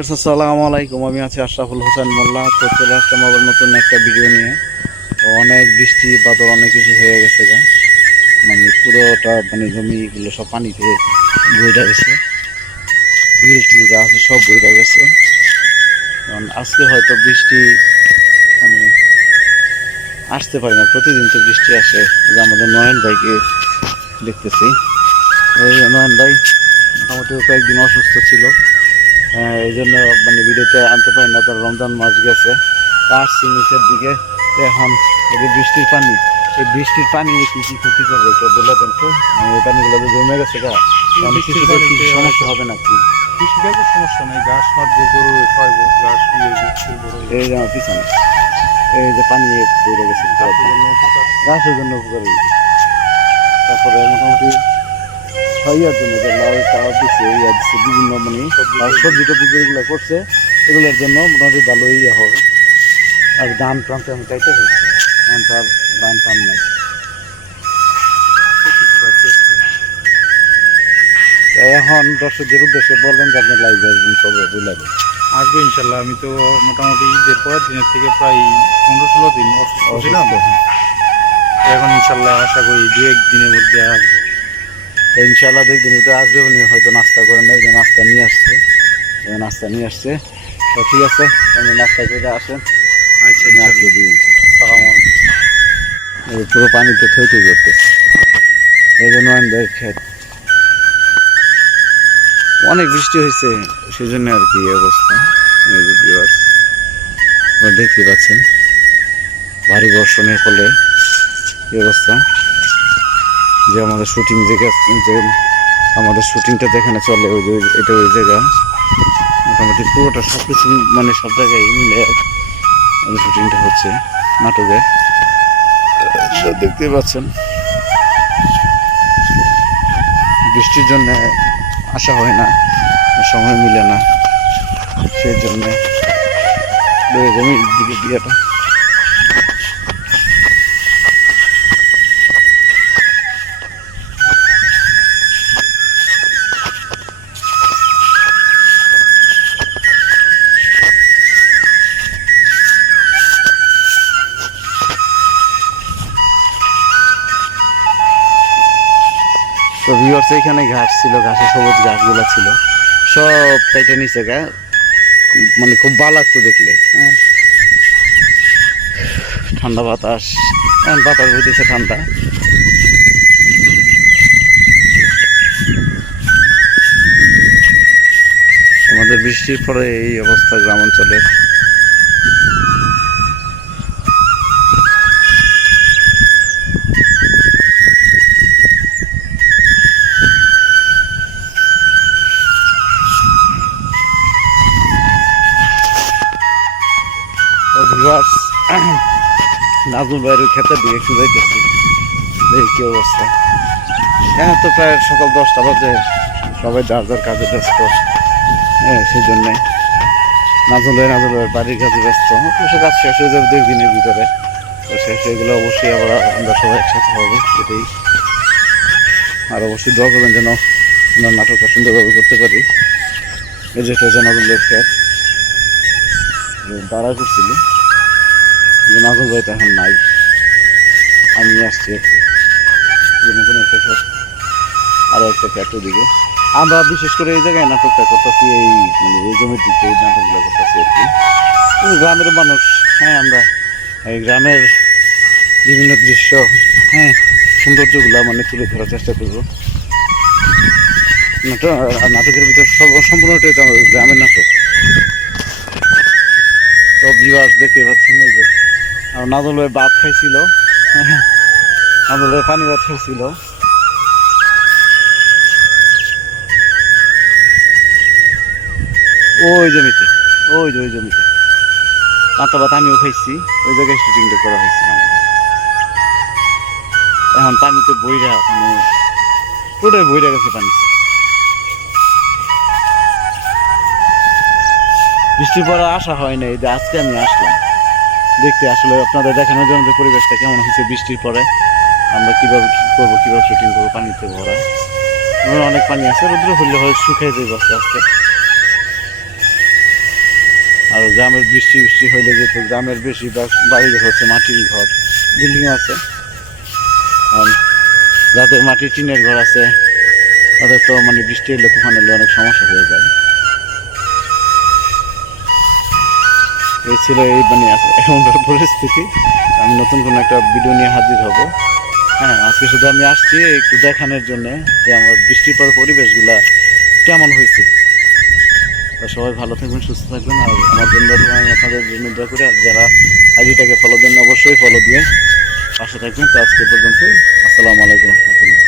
আসসালামু আলাইকুম। আমি আছি আশরাফুল হোসেন মোল্লা। তো চলে আসলাম আবার নতুন একটা ভিডিও নিয়ে। তো অনেক বৃষ্টি বাদল অনেক কিছু হয়ে গেছে গা, মানে পুরোটা মানে জমিগুলো সব পানিতে বইটা গেছে, বিল টিল যা আছে সব বইটা গেছে। কারণ আজকে হয়তো বৃষ্টি মানে আসতে পারে না, প্রতিদিন তো বৃষ্টি আসে। যে আমাদের নয়ন ভাইকে দেখতেছি, ওই নয়ন ভাই মোটামুটি কয়েকদিন অসুস্থ ছিল, এই জন্য মানে ভিডিওতে আনতে পারি না। তার রমজান মাস গেছে, আসছি নিচের দিকে। তো এখন এই যে বৃষ্টির পানি, এই বৃষ্টির পানি কি কি ক্ষতি করবে তো বলে দেন তো। মানে এই পানিগুলো তো জমে গেছে গা, কৃষিদের কি সমস্যা হবে নাকি? কৃষিকাজের সমস্যা নাই, ঘাস মারবো, গরু খাওয়াবো, ঘাস এই যে আমার পিছনে এই যে পানি বেড়ে গেছে, ঘাসের জন্য উপকার। গাছের জন্য উপকার হয়েছে। তারপরে মোটামুটি ইয়ার জন্য যে লাউ খাওয়া দিচ্ছে, ইয়া দিচ্ছে বিভিন্ন মানে সবজি টবজি যেগুলো করছে এগুলোর জন্য মোটামুটি ভালো ইয়ে হবে। আর ধান টান তো আমি চাইতে হচ্ছে, এখন তো আর ধান টান নাই। এখন দর্শকদের উদ্দেশ্যে বলবেন যে আপনি লাইভ আসবেন কবে বুঝলেন? আসবো ইনশাল্লাহ। আমি তো মোটামুটি ঈদের পরের দিনের থেকে প্রায় 15-16 দিন অসুস্থ ছিলাম। এখন ইনশাল্লাহ আশা করি 2-1 দিনের মধ্যে আসবো। তো ইনশাল্লাহ দেখবেন এটা আসবে, উনি হয়তো নাস্তা করেন না, নাস্তা নিয়ে আসছে, নাস্তা নিয়ে আসছে। তো ঠিক আছে, আপনি নাস্তা করে আসেন। আচ্ছা আমি আসলে ইনশাল্লাহ। দিই। সালাম আলাইকুম। এই পুরো পানিতে থই থই করতেছে, এই যে নয়ন ভাইয়ের ক্ষেত। অনেক বৃষ্টি হয়েছে সেই জন্য আর কি এই অবস্থা। এই যে ভিউয়ার্স আপনারা দেখতে পাচ্ছেন, ভারী বর্ষণের ফলে এই অবস্থা। যে আমাদের শুটিং যে আমাদের শুটিংটা যেখানে চলে ওই যে এটা ওই জায়গা, মোটামুটি পুরোটা সব কিছু মানে সব জায়গায় মিলে আমাদের শুটিংটা হচ্ছে নাটকে। দেখতে পাচ্ছেন বৃষ্টির জন্য আসা হয় না, সময় মিলে না, সেই জন্যে জমির দিকে বিয়েটা। তো ভিউয়ার্স এখানে ঘাস ছিল, ঘাসে সবুজ ঘাসগুলো ছিল সব কেটে নিচে গা, মানে খুব ভালো লাগতো দেখলে। হ্যাঁ, ঠান্ডা বাতাস, বাতাস বইতেছে ঠান্ডা। আমাদের বৃষ্টির পরে এই অবস্থা গ্রাম অঞ্চলের। ভিউয়ার্স নাজমুল ভাইয়ের ক্ষেতের দিকে একটু যাইতেছি, দেখি কি অবস্থা। হ্যাঁ, তো প্রায় সকাল 10টা বাজে, সবাই যার যার কাজে ব্যস্ত। হ্যাঁ, সেই জন্যে নাজমুল ভাইয়ের বাড়ির কাজে ব্যস্ত। অবশ্য কাজ শেষ হয়ে যাবে 2 দিনের ভিতরে। তো শেষ হয়ে গেলে অবশ্যই আবার আমরা সবাই একসাথে হবো, সেটাই। আর অবশ্যই দোয়া করবেন যেন আমরা নাটকটা সুন্দরভাবে করতে পারি। এই যেটা হচ্ছে নাজমুল ভাইয়ের ক্ষেত, দাঁড়া করছিল যে নাজমুল ভাই তো এখন নাই, আমি আসছি আর কি। নতুন একটা ক্ষেত, আরো একটা ক্ষেত ওদিকে। আমরা বিশেষ করে এই জায়গায় নাটকটা করতেছি, এই মানে এই জমির দিকে এই নাটকগুলো করতেছি আর কি। গ্রামের মানুষ, হ্যাঁ, আমরা এই গ্রামের বিভিন্ন দৃশ্য, হ্যাঁ, সৌন্দর্যগুলো মানে তুলে ধরার চেষ্টা করবো। নাটকের ভিতরে সম্পূর্ণটাই তো আমাদের গ্রামের নাটক। তো ভিউয়ার্স দেখতে পাচ্ছেন এই যে নাজল ভাই ভাত খাইছিল, হ্যাঁ, নাজল ভাই পানি ভাত খাইছিল। ওই জমিতে, ওই জমিতে পাতা ভাত আমিও খাইছি, ওই জায়গায় শুটিংটা করা হয়েছিল আমাদের। এখন পানিতে বইরা মানে পুরোটাই বইরা গেছে পানিতে। বৃষ্টির পরে আসা হয় নাই, যে আজকে আমি আসলাম দেখতে, আসলে আপনাদের দেখানোর জন্য যে পরিবেশটা কেমন হয়েছে বৃষ্টির পরে, আমরা কিভাবে কি করবো, কিভাবে শুটিং করবো পানিতে ভরা। অনেক পানি আছে, রোদ্র হইলে হয় শুকিয়ে যাবে আস্তে আস্তে। আর গ্রামের বৃষ্টি বৃষ্টি হইলে যেহেতু গ্রামের বেশিরভাগ বাড়িঘর হচ্ছে মাটির ঘর, বিল্ডিং আছে, আর যাদের মাটির টিনের ঘর আছে তাদের তো মানে বৃষ্টি এলে তুফান এলে অনেক সমস্যা হয়ে যায়। এই ছিল এই মানে এখনকার পরিস্থিতি। আমি নতুন কোনো একটা ভিডিও নিয়ে হাজির হব। হ্যাঁ, আজকে শুধু আমি আসছি একটু দেখানোর জন্য যে আমার বৃষ্টির পর পরিবেশগুলা কেমন হয়েছে। তো সবাই ভালো থাকবেন, সুস্থ থাকবেন, আর আমার জন্য আমি আপনাদের জন্য দোয়া করি। আর যারা আইডিটাকে ফলো দেন অবশ্যই ফলো দিয়ে পাশে থাকবেন। তো আজকে পর্যন্ত আসসালামু আলাইকুম রহমতুল্লাহ।